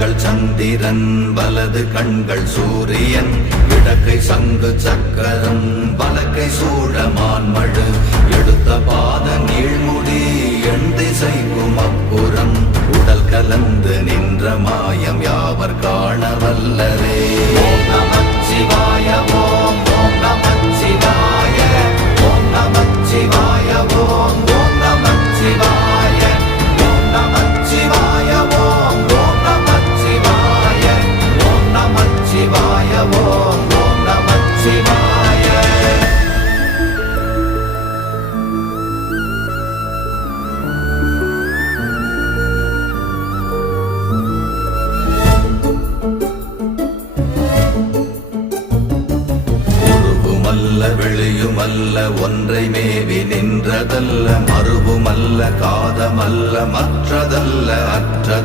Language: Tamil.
கண்கள் சந்திரன் வலது கண்கள் சூரியன் இடக்கை சங்கு சக்கரம் வலக்கை சூழமான்மழு எடுத்த பாத நீழ்முடி எண் திசைக்கும் அப்புறம் உடல் கலந்து நின்ற மாயம் யாவர் காண வல்லரே. ஓம் நமச்சிவாய ஓம் ஓம் நமச்சிவாய ஓம் நமச்சிவாய ஓம் ஓம் நமச்சிவாய ஓம் நமச்சிவாய ஓம் ஓம் நமச்சிவாய ஓம் நமச்சிவாய ஓம் ஓம் நமச்சிவாய. வெளியுமல்ல ஒன்றை மேவி நின்றதல்ல மறுவுமல்ல காதமல்ல மற்றதல்ல அற்ற